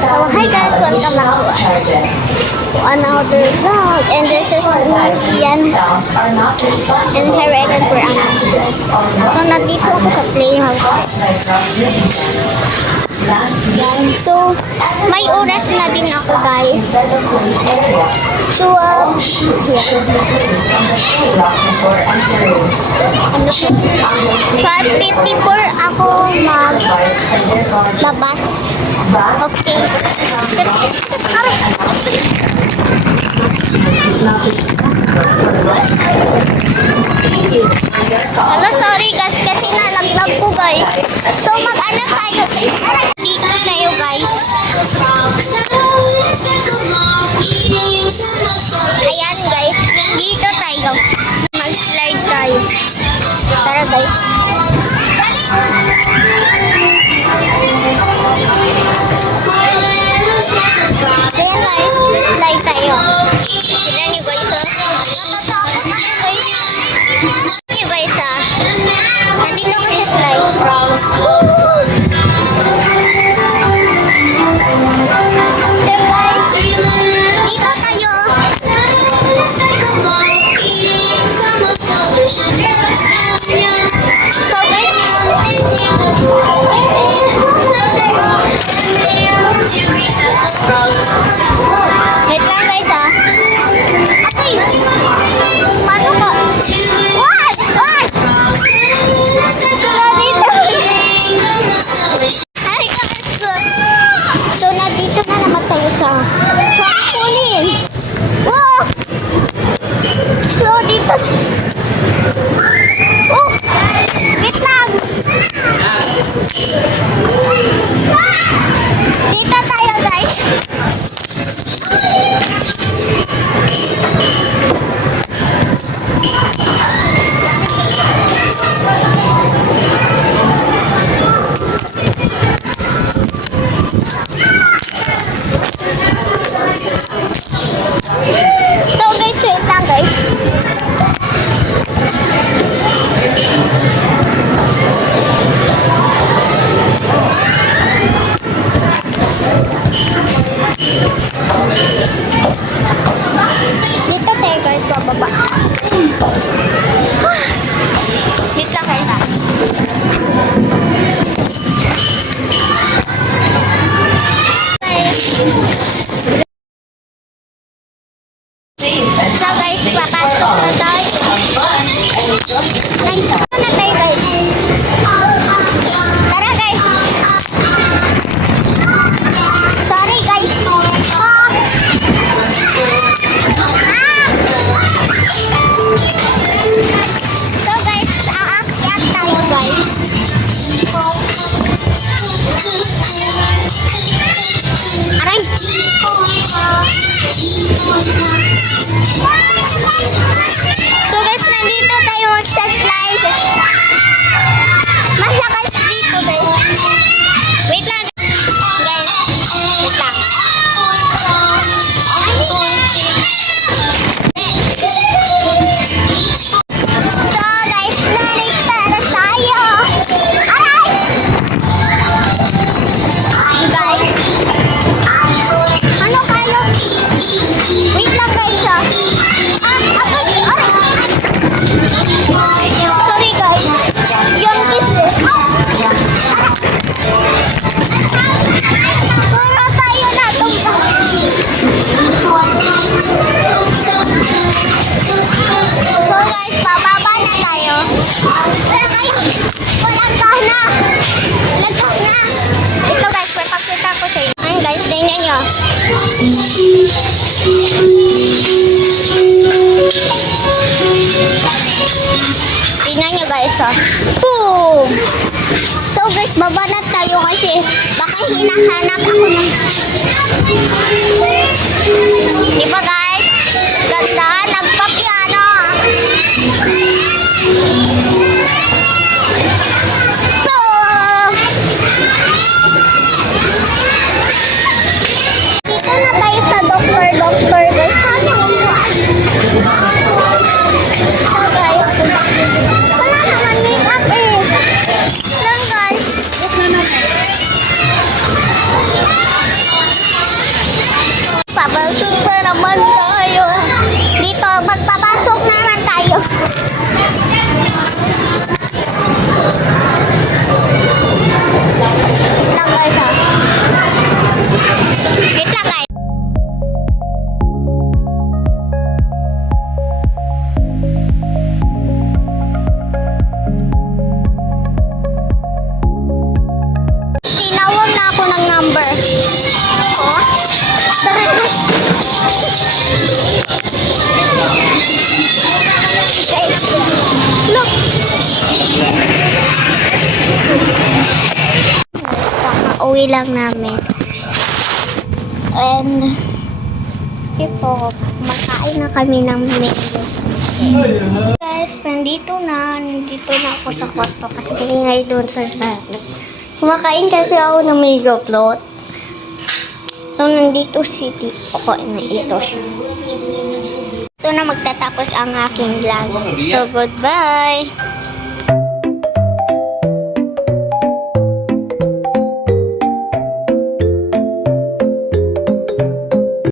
So, hi guys, welcome back to another vlog. And this is Ian. And here again for another vlog. So, nandito ako sa playhouse. Yan. So, may oras na din ako guys. So, yeah. Ano siya? 12:54 ako maglabas. Okay. Hello, sorry guys kasi nalaglag ko guys. So, mag-ano tayo? Dito tayo guys. Ayan guys, dito tayo. Mag-slide tayo. Tara guys. Ayan guys, slide tayo. Tignan nyo guys. Nandito guys nandito ko siya slide. Wait lang guys Okay. Paano ko? What? Hi guys. So nandito na naman tayo sa trampoline. Wow! So dito. Oh! Wait lang. Dito tayo guys. So guys, wait lang guys. Dito tayo guys, bababa. Dito lang guys So guys, papasok na tayo. Nandito na tayo guys. Tara guys. Sorry guys. So guys, aakyat tayo guys. Aray. So guys, nandito tayo sa slide. Mas lakas dito guys. Wait lang. Guys, wait lang. So guys, narita na tayo. Aray! Guys. Ano kayo? Wait lang guys Sorry guys. Yung business. Puro tayo na tumba. So guys, bababa na tayo. Walang kahna. Ito guys, papakita ko sa inyo. Ayun guys, tingnan nyo. Tingnan nyo guys Boom! So guys, baba na tayo kasi baka hinahanap ako ng diba guys? Ganda, nagpa-piano. So dito na tayo sa doctor guys. So guys, wala naman makeup lang guys. Kakauwi lang namin. And, ito, makain na kami ng mango. Guys, nandito na ako sa kwarto kasi ingay doon sa sala. Kumakain kasi ako ng mango float. So, nandito si Tito ko na ito siya. Ito na magtatapos ang aking vlog. So, goodbye!